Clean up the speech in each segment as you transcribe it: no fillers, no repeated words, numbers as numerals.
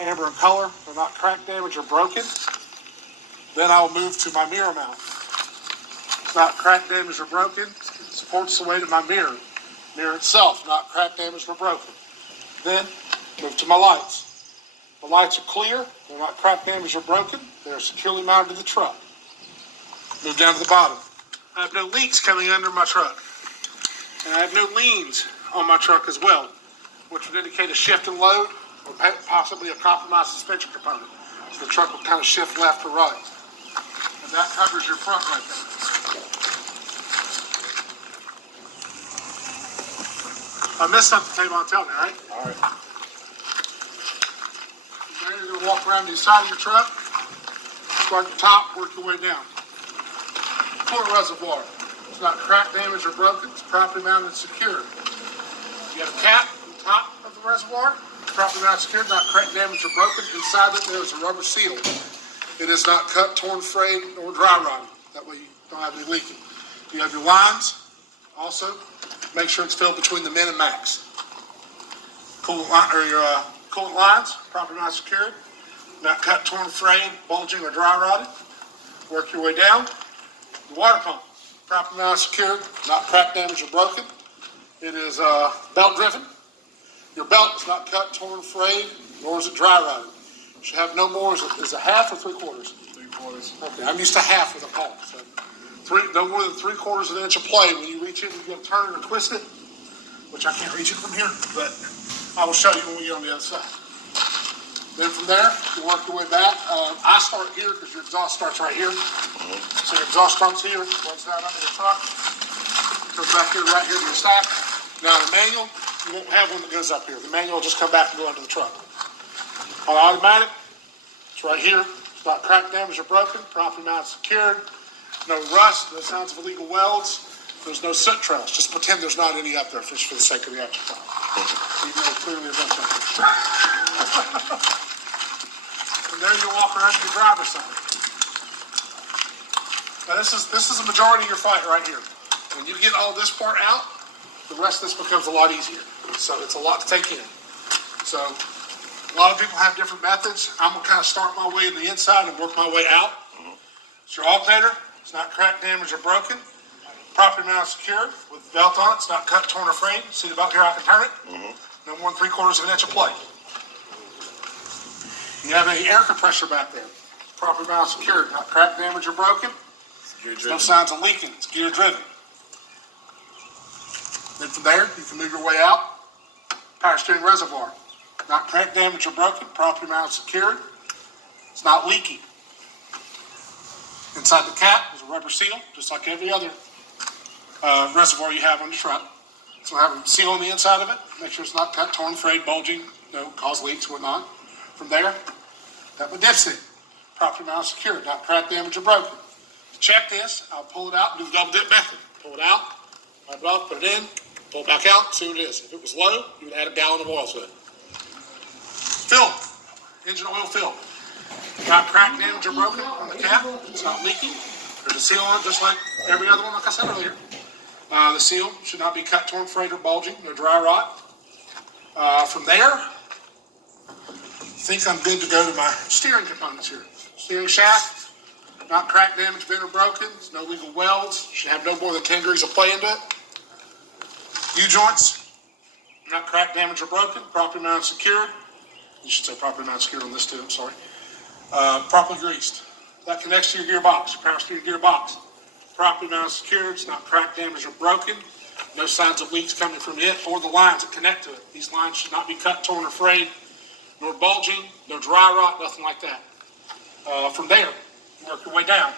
amber in color. They're not cracked, damaged, or broken. Then I'll move to my mirror mount. It's not cracked, damaged, or broken. It supports the weight of my mirror. Mirror itself, not cracked, damaged, or broken. Then move to my lights. The lights are clear. They're not cracked, damaged, or broken. They're securely mounted to the truck. Move down to the bottom. I have no leaks coming under my truck. And I have no leans on my truck as well, which would indicate a shift in load or possibly a compromised suspension component. So the truck will kind of shift left or right. And that covers your front right there. I missed something, Tavon, tell me, all right? All right. Now you're going to walk around the side of your truck, start at the top, work your way down. Coolant reservoir. It's not cracked, damaged, or broken. It's properly mounted and secured. You have a cap on the top of the reservoir, properly mounted and secured, not cracked, damaged, or broken. Inside it, there's a rubber seal. It is not cut, torn, frayed, or dry rotted. That way you don't have any leaking. You have your lines. Also, make sure it's filled between the min and max. Coolant lines, properly mounted and secured, not cut, torn, frayed, bulging, or dry rotted. Work your way down. The water pump, properly mounted and secured, not cracked, damaged, or broken. It is belt driven. Your belt is not cut, torn, frayed, nor is it dry rotted. You should have no more. Is it half or 3/4? 3/4. Okay, I'm used to half with a pump. So no more than 3/4 of an inch of play. When you reach it, you got to turn it or twist it, which I can't reach it from here, but I will show you when we get on the other side. Then from there, you work your way back. I start here because your exhaust starts right here. So your exhaust starts here, runs down under the truck, goes back here, right here to your stack. Now the manual, you won't have one that goes up here. The manual will just come back and go under the truck. On automatic, it's right here. It's not cracked, damaged, or broken. Properly mounted, secured. No rust, no signs of illegal welds. There's no soot trails. Just pretend there's not any up there just for the sake of the exercise. Even though clearly there's nothing. And there you walk around to your driver's side. Now this is the majority of your fight right here. When you get all this part out, the rest of this becomes a lot easier. So it's a lot to take in. So a lot of people have different methods. I'm gonna kind of start my way in the inside and work my way out. It's your alternator. It's not cracked, damaged, or broken. Properly mounted, secured with the belt on it. It's not cut, torn, or frayed. See the belt here? I can turn it. No more than 3/4 of an inch of play. You have a air compressor back there. Properly mounted, secured. Not cracked, damaged, or broken. No signs of leaking. It's gear driven. Then from there, you can move your way out. Power steering reservoir. Not cracked, damaged, or broken. Properly mounted, secured. It's not leaking. Inside the cap is a rubber seal, just like every other reservoir you have on your truck. So I have a seal on the inside of it. Make sure it's not cut, torn, frayed, bulging, cause leaks, whatnot. From there, got my dipstick. Properly mounted, secured. Not cracked, damaged, or broken. To check this, I'll pull it out and do the double dip method. Pull it out, wipe it off, put it in, pull it back out, see what it is. If it was low, you would add a gallon of oil to it. Film, engine oil film. Not cracked, damaged, or broken on the cap. It's not leaking. There's a seal on it just like every other one, like I said earlier. The seal should not be cut, torn, frayed, or bulging. No dry rot. From there, I think I'm good to go to my steering components here. Steering shaft, not cracked, damaged, bent, or broken. There's no legal welds. Should have no more than 10 degrees of play into it. U-joints, not cracked, damaged, or broken. Properly mounted, secured. You should say properly mounted, secured on this too, I'm sorry. Properly greased. That connects to your gearbox, your power steering gearbox. Properly mounted, secured. It's not cracked, damaged, or broken. No signs of leaks coming from it or the lines that connect to it. These lines should not be cut, torn, or frayed, nor bulging, no dry rot, nothing like that. From there, work your way down.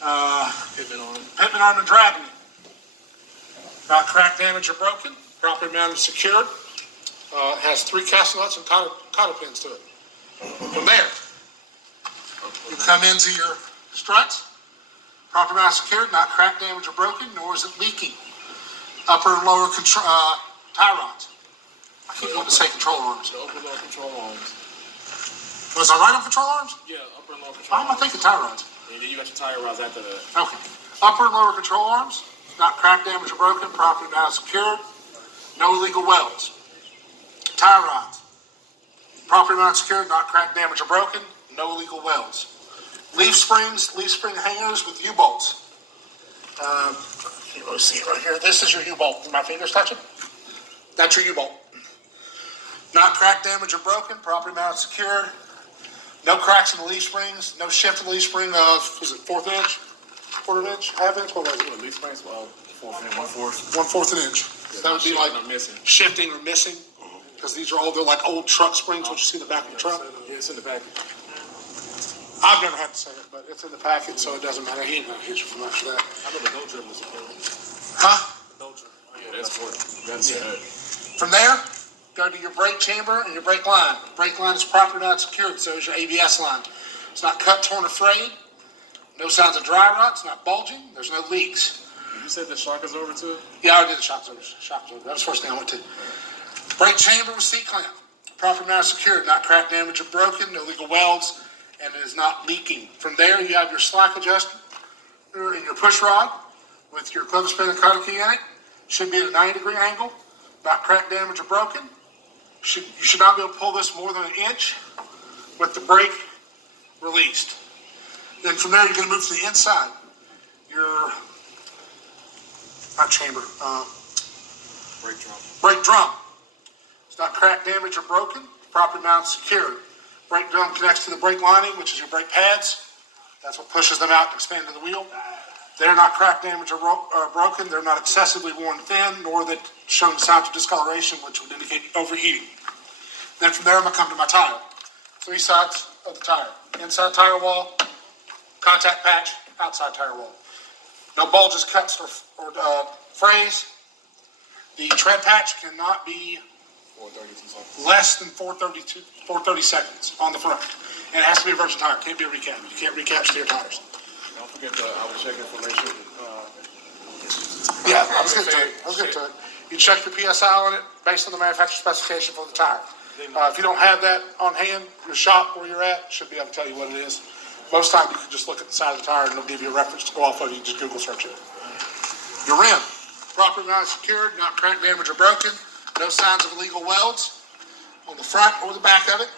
Pitman Arm and dragging it. Not cracked, damaged, or broken. Properly mounted, secured. It has 3 casting nuts and cotter pins to it. From there, you come into your struts. Properly mounted, secured, not cracked, damaged, or broken, nor is it leaking. Upper and lower tie rods. I keep wanting to say control arms. The upper and lower control arms. Was I right on control arms? Yeah, upper and lower control Why am I thinking tie rods? And then you got your tire rods after that. Okay. Upper and lower control arms, not cracked, damaged, or broken, properly mounted, secured. No illegal welds. Tie rods. properly mounted, secured, not cracked, damaged, or broken. No illegal welds. Leaf springs, leaf spring hangers with U-bolts. You can see it right here. This is your U-bolt. My fingers touch it. That's your U-bolt. Not cracked, damaged, or broken. Properly mounted, secured. No cracks in the leaf springs. No shift in the leaf spring of, was it 1/4 inch? 1/4 inch? Half inch? What was it? Leaf springs, well, 1/4. 1/4 an inch. So that would be like shifting or missing. Because these are all, they're like old truck springs, what you see in the back of the truck. Yeah, it's in the package. I've never had to say it, but it's in the package, so it doesn't matter. He ain't gonna hit you for much of that. I know the no trim is important. Huh? No trim. Oh, yeah, that's important. You gotta say that. From there, go to your brake chamber and your brake line. Brake line is properly not secured, so is your ABS line. It's not cut, torn, or frayed. No signs of dry rot. It's not bulging. There's no leaks. You said the shock is over too? Yeah, I already did the shock absorber. That was the first thing I went to. Brake chamber with C-clamp. Properly mounted, secured, not cracked, damaged, or broken. No legal welds, and it is not leaking. From there, you have your slack adjuster and your push rod with your clevis pin and cutter key in it. Should be at a 90-degree angle. Not cracked, damaged, or broken. You should not be able to pull this more than an inch with the brake released. Then from there, you're going to move to the inside. Your, not chamber, Brake drum. brake drum. It's not cracked, damaged, or broken. Properly mounted, secured. Brake drum connects to the brake lining, which is your brake pads. That's what pushes them out to expand to the wheel. They're not cracked, damaged, or broken. They're not excessively worn thin, nor that showing signs of discoloration, which would indicate overheating. Then from there, I'm going to come to my tire. 3 sides of the tire. Inside tire wall, contact patch, outside tire wall. No bulges, cuts, or frays. The tread patch cannot be 432 seconds. less than 430 seconds on the front. And it has to be a virgin tire. It can't be a recap. You can't recap steer tires. Don't forget the I will check information. Yeah, I was getting to it. You check your PSI on it based on the manufacturer specification for the tire. If you don't have that on hand, your shop where you're at should be able to tell you what it is. Most times you can just look at the side of the tire and it'll give you a reference to go off of. You just Google search it. Your rim, properly mounted, secured, not cracked, damaged, or broken. No signs of illegal welds on the front or the back of it.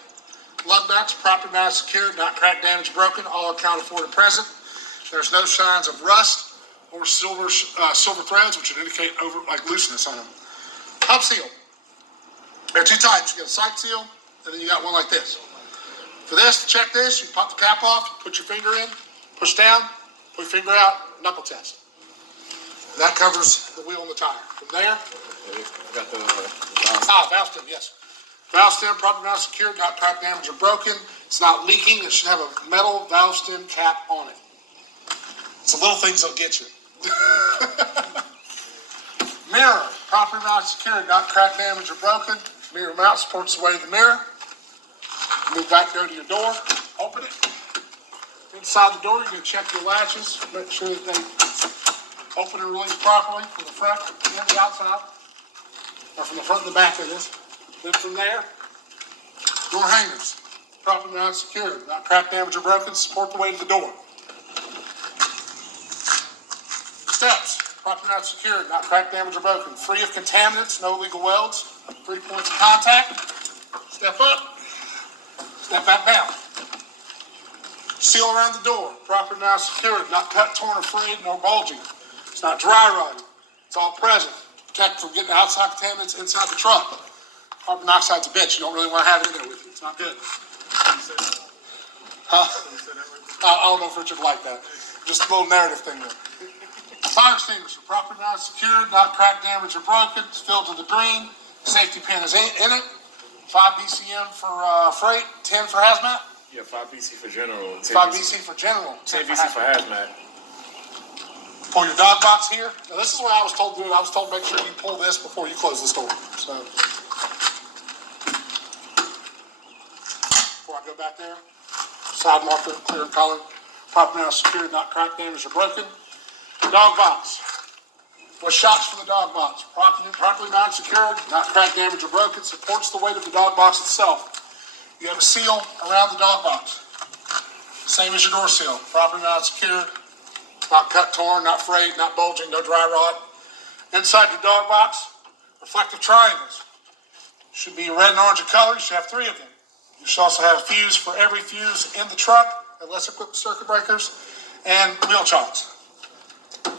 Lug nuts, properly mounted, secured, not cracked, damaged, broken, all accounted for and present. There's no signs of rust or silver threads, which would indicate looseness on them. Hub seal. There are 2 types. You got a sight seal, and then you got one like this. For this, to check this, you pop the cap off, put your finger in, push down, put your finger out, knuckle test. That covers the wheel and the tire. From there, Got the valve stem, yes. Valve stem, properly mounted, secured, not cracked, damaged, or broken. It's not leaking. It should have a metal valve stem cap on it. It's the little things that'll get you. Mirror, properly mounted, secured, not cracked, damaged, or broken. Mirror mount supports the weight of the mirror. Move back, go to your door, open it. Inside the door, you're going to check your latches, make sure that they open and release properly from the front and the outside, or from the front and the back of this. Then from there, door hangers, properly mounted, secured, not cracked, damaged, or broken, support the weight of the door. Steps, properly mounted, secured, not cracked, damaged, or broken, free of contaminants, no illegal welds, 3 points of contact. Step up, step back down. Seal around the door, properly mounted, secured, not cut, torn, or frayed, nor bulging. It's not dry rotting. It's all present. Protect from getting outside contaminants inside the truck. Carbon monoxide's a bitch. You don't really want to have it in there with you. It's not good. Huh? I don't know if Richard would like that. Just a little narrative thing there. Fire extinguisher, properly mounted, secured, not cracked, damaged, or broken. It's filled to the green. Safety pin is in it. 5 BCM for freight, 10 for hazmat. Yeah, 5 BC for general. 10 5 BC for general, 10 BC for hazmat. Pull your dog box here. Now this is what I was told to do. I was told to make sure you pull this before you close the door. So before I go back there, side marker, clear color, properly mounted, secured, not cracked, damaged, or broken. Dog box. With shocks for the dog box. Properly mounted, secured, not cracked, damaged, or broken. Supports the weight of the dog box itself. You have a seal around the dog box. Same as your door seal. Properly mounted, secured, not cut, torn, not frayed, not bulging, no dry rot. Inside your dog box, reflective triangles. Should be red and orange in color. You should have 3 of them. You should also have a fuse for every fuse in the truck, unless equipped with circuit breakers, and wheel chocks.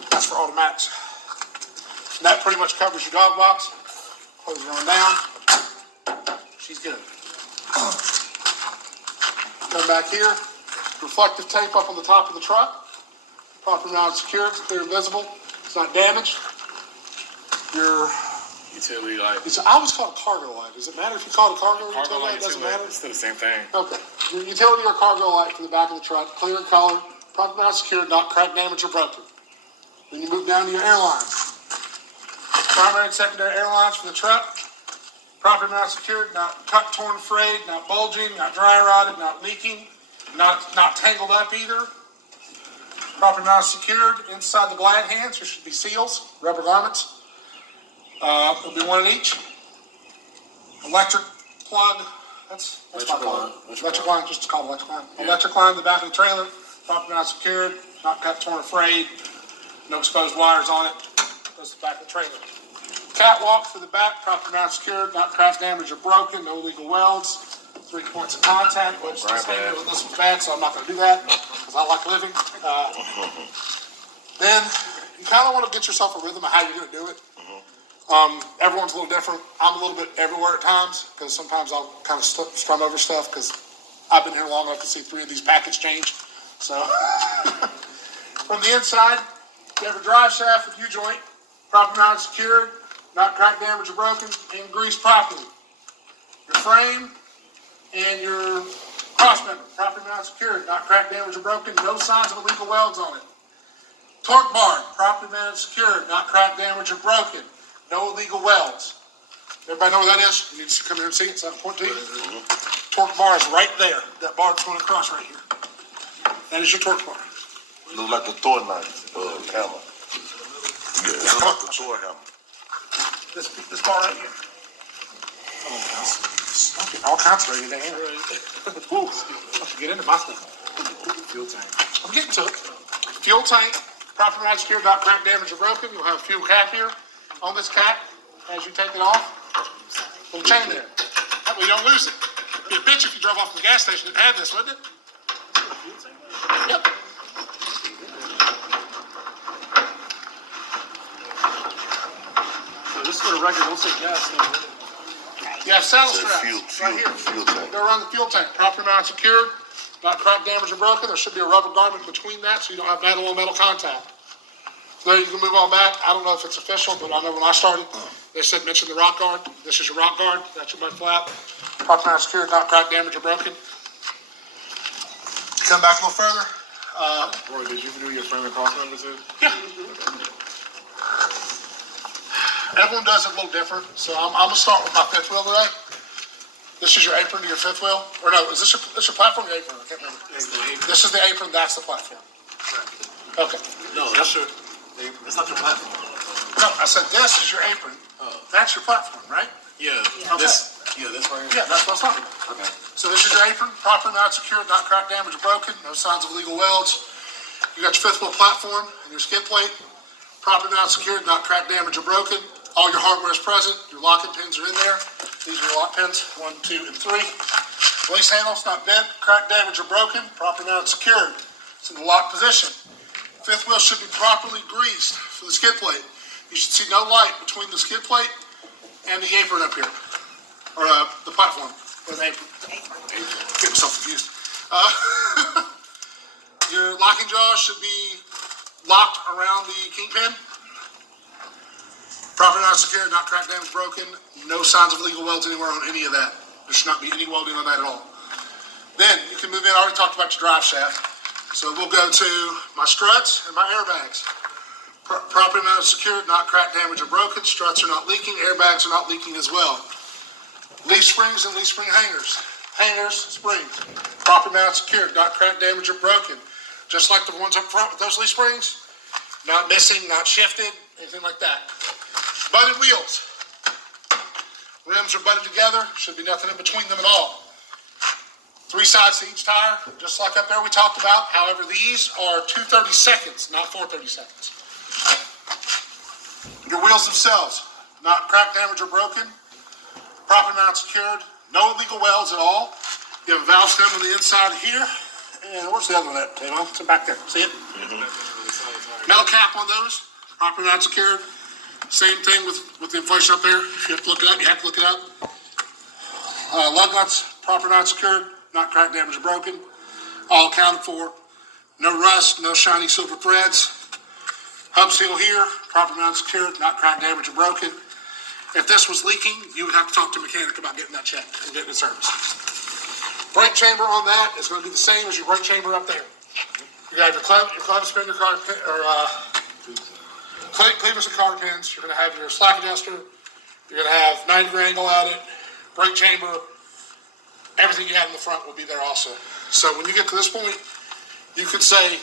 That's for automatics. And that pretty much covers your dog box. Close it on down. She's good. Come back here. Reflective tape up on the top of the truck. Properly mounted, secured, it's clear and visible. It's not damaged. Your utility light. I always call it cargo light. Does it matter if you call it a cargo Cargo utility light? light, It doesn't utility matter. light. It's still the same thing. Okay. Your utility or cargo light for the back of the truck, clear in color, properly mounted, secured, not cracked, damaged, or broken. Then you move down to your airlines. Primary and secondary airlines for the truck. Properly mounted, secured, not cut, torn, frayed, not bulging, not dry rotted, not leaking, not tangled up either. Properly mounted, secured. Inside the glad hands, there should be seals, rubber garments. There'll be one in each. Electric plug. That's my plug. Electric line, just called electric line. Yeah. Electric line in the back of the trailer. Properly mounted, secured, not cut, torn, or frayed. No exposed wires on it. Goes to the back of the trailer. Catwalk for the back, properly mounted, secured, not cracked, damaged, or broken. No illegal welds. 3 points of contact, which this one's bad, so I'm not going to do that because I like living. Then you kind of want to get yourself a rhythm of how you're going to do it. Everyone's a little different. I'm a little bit everywhere at times because sometimes I'll kind of strum over stuff because I've been here long enough to see 3 of these packets change. So from the inside, you have a drive shaft with U-joint, properly mounted, secured, not cracked, damaged, or broken, and greased properly. Your frame and your cross member, properly mounted, secured, not cracked, damaged, or broken, no signs of illegal welds on it. Torque bar, properly mounted, secured, not cracked, damaged, or broken, no illegal welds. Everybody know what that is? You need to come here and see it, so I can point to you. Torque bar is right there. That bar that's going across right here. That is your torque bar. Look like a Thor knife, hammer. Yeah, look like a Thor hammer. This bar right here. All kinds of ready to hand. Ooh, I should get into my stuff. Fuel tank. I'm getting to it. Fuel tank, properly mounted, secured, not cracked, damaged, or broken. You'll have a fuel cap here. On this cap, as you take it off, little chain there. That way you don't lose it. It'd be a bitch if you drove off to the gas station and had this, wouldn't it? Yep. So this is for the record, don't say gas. No. You have saddle Says straps right here. fuel tank. They're around the fuel tank. Properly mounted, secured, not cracked, damaged, or broken. There should be a rubber garment between that so you don't have metal on metal contact. So you can move on back. I don't know if it's official, but I know when I started, they said mention the rock guard. This is your rock guard. That's your mud flap. Properly mounted, secured, not cracked, damaged, or broken. Come back a little further. Roy, did you do your frame and cross member too? Yeah. Everyone does it a little different. So I'm going to start with my fifth wheel today. This is your apron to your fifth wheel. Or no, is this your platform or your apron? I can't remember. This is the apron. That's the platform. Okay. No, that's your. That's not your platform. No, I said this is your apron. That's your platform, right? Yeah. Okay. This right here. Yeah, that's what I was talking about. Okay. So this is your apron, properly mounted, secured, not cracked, damaged, or broken, no signs of illegal welds. You got your fifth wheel platform and your skid plate, properly mounted, secured, not cracked, damaged, or broken. All your hardware is present. Your locking pins are in there. These are your lock pins, 1, 2, and 3. Release handle's not bent, cracked, damaged, or broken, properly mounted, secured. It's in the lock position. Fifth wheel should be properly greased for the skid plate. You should see no light between the skid plate and the apron up here, or the platform, or the apron. Get myself confused. Your locking jaws should be locked around the kingpin. Properly not secured, not cracked, damaged, broken. No signs of illegal welds anywhere on any of that. There should not be any welding on that at all. Then you can move in. I already talked about your drive shaft. So we'll go to my struts and my airbags. Properly mounted, secured, not cracked, damaged, or broken. Struts are not leaking. Airbags are not leaking as well. Leaf springs and leaf spring hangers. Hangers, springs. Properly mounted, secured, not cracked, damaged, or broken. Just like the ones up front with those leaf springs. Not missing, not shifted, anything like that. Butted wheels. Rims are butted together. Should be nothing in between them at all. 3 sides to each tire, just like up there we talked about. However, these are 2/32, not 4/32. Your wheels themselves, not cracked, damaged, or broken. Properly mounted, secured. No illegal welds at all. You have a valve stem on the inside here. And where's the other one at, Tavon? It's back there. See it? Metal cap on those. Properly not secured. Same thing with the inflation up there. If you have to look it up, you have to look it up. Lug nuts, proper not secured, not cracked, damaged, or broken. All accounted for. No rust, no shiny silver threads. Hub seal here, proper not secured, not cracked, damaged, or broken. If this was leaking, you would have to talk to a mechanic about getting that checked and getting it serviced. Brake chamber on that is going to be the same as your brake chamber up there. You have your clevis pin, your clevis and cotter pins. You're going to have your slack adjuster. You're going to have 90-degree angle at it, brake chamber. Everything you have in the front will be there also. So when you get to this point, you could say,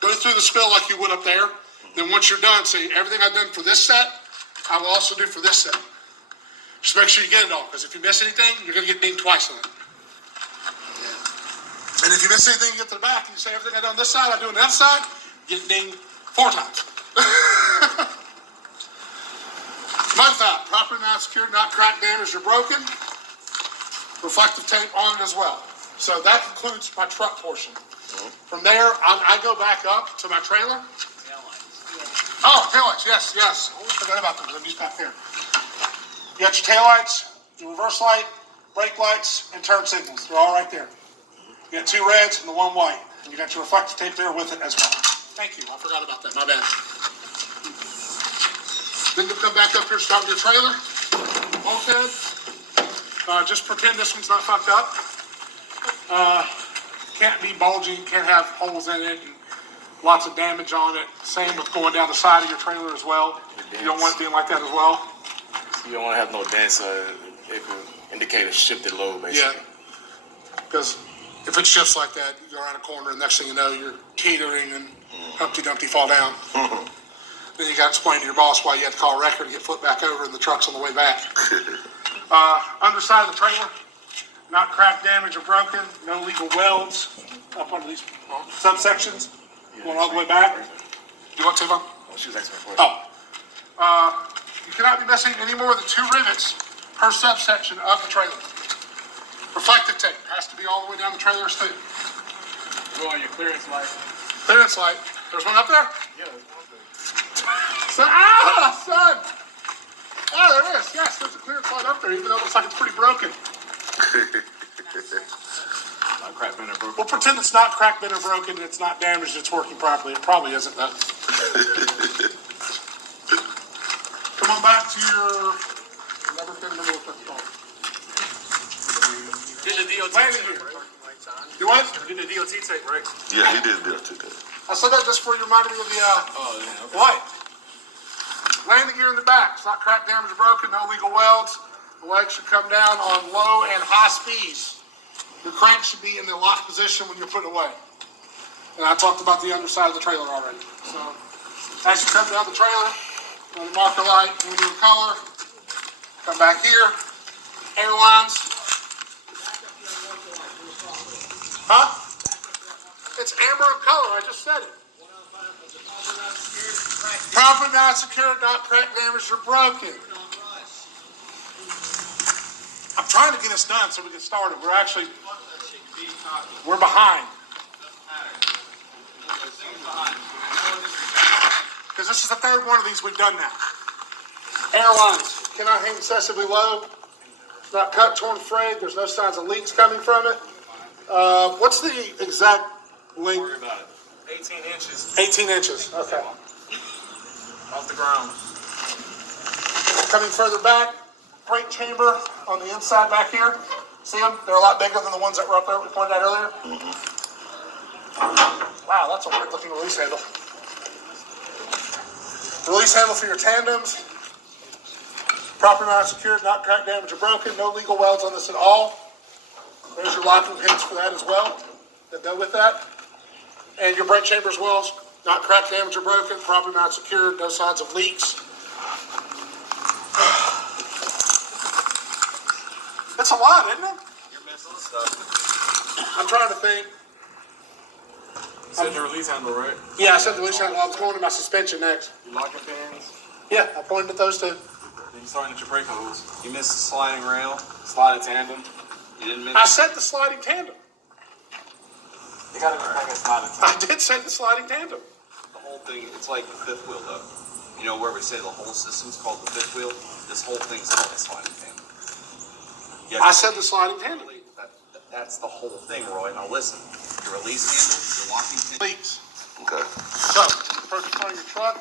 go through the spill like you would up there. Then once you're done, say, everything I've done for this set, I will also do for this set. Just make sure you get it all, because if you miss anything, you're going to get dinged twice on it. And if you miss anything, you get to the back, and you say, everything I've done on this side, I do on the other side, you get dinged 4 times. Mud flap, properly not secured, not cracked, damaged, or broken. Reflective tape on it as well. So that concludes my truck portion. From there, I go back up to my trailer. Oh, taillights, yes. I always forgot about them because I'm just back there. You got your taillights, your reverse light, brake lights, and turn signals. They're all right there. You got 2 reds and the 1 white. And you got your reflective tape there with it as well. Thank you. I forgot about that. My bad. Then you'll come back up here, start your trailer. Bulkhead. Just pretend this one's not fucked up. Can't be bulgy, can't have holes in it, and lots of damage on it. Same with going down the side of your trailer as well. You don't want it being like that as well. You don't want to have no dents. It could indicate a shifted load, basically. Yeah. Because if it shifts like that, you go around a corner, and next thing you know, you're teetering and Humpty Dumpty fall down. Then you got to explain to your boss why you had to call a wrecker to get flipped back over, and the truck's on the way back. Underside of the trailer. Not cracked, damaged, or broken. No legal welds up under these subsections. Going all the way back. You want to, Tavon? Oh, she was asking me a question. You cannot be missing any more than 2 rivets per subsection of the trailer. Reflective tape has to be all the way down the trailers too. Go on your clearance light. Clearance light. There's one up there? Yeah, there's one there. Son! Oh, there is. Yes, there's a clearance light up there, even though it looks like it's pretty broken. Not cracked, bent, or broken. We'll pretend it's not cracked, bent, or broken, it's not damaged, it's working properly. It probably isn't, though. Come on back to your... Never can remember what that's called. Did the DOT Landing tape, gear. right? You what? Did the DOT tape, right? Yeah, he did that today. I said that just for you reminded me of the, Oh, yeah, okay. light. Landing gear in the back. It's not cracked, damaged, or broken, no legal welds. The legs should come down on low and high speeds. Your crank should be in the lock position when you're putting away. And I talked about the underside of the trailer already. So, as you come down the trailer, on the marker light, when you do color, come back here, airlines. Huh? It's amber of color, I just said it. Proper, not secured, not cracked, damaged, or broken. I'm trying to get us done so we can start it. We're behind. Because this is the 3rd one of these we've done now. Airlines cannot hang excessively low. It's not cut, torn, frayed. There's no signs of leaks coming from it. What's the exact length? Don't worry about it. 18 inches 18 inches. Okay. off the ground. Coming further back, brake chamber on the inside back here. See them? They're a lot bigger than the ones that were up there we pointed out earlier. Wow, that's a weird looking release handle. Release handle for your tandems. Properly not secured, not cracked, damaged, or broken. No legal welds on this at all. There's your locking pins for that as well that go with that. And your brake chamber as well, not cracked, damaged, or broken. Properly not secured, no signs of leaks. That's a lot, isn't it? You're missing stuff. I'm trying to think. You said the release handle, right? Yeah, I said the release handle. I was going to my suspension next. Your locking pins. Yeah, I pointed at those two. Then you're starting at your brake hose. You missed the sliding rail, sliding tandem. You didn't I mention. said the sliding tandem. You gotta be like a sliding I tandem. did say the sliding tandem. The whole thing, it's like the fifth wheel though. You know where we say the whole system's called the fifth wheel? This whole thing's called the sliding tandem. Yeah, I said the sliding tandem. That's the whole thing, Roy. Now listen, your release handle, your locking pin. Please. Okay. So, first turn your truck,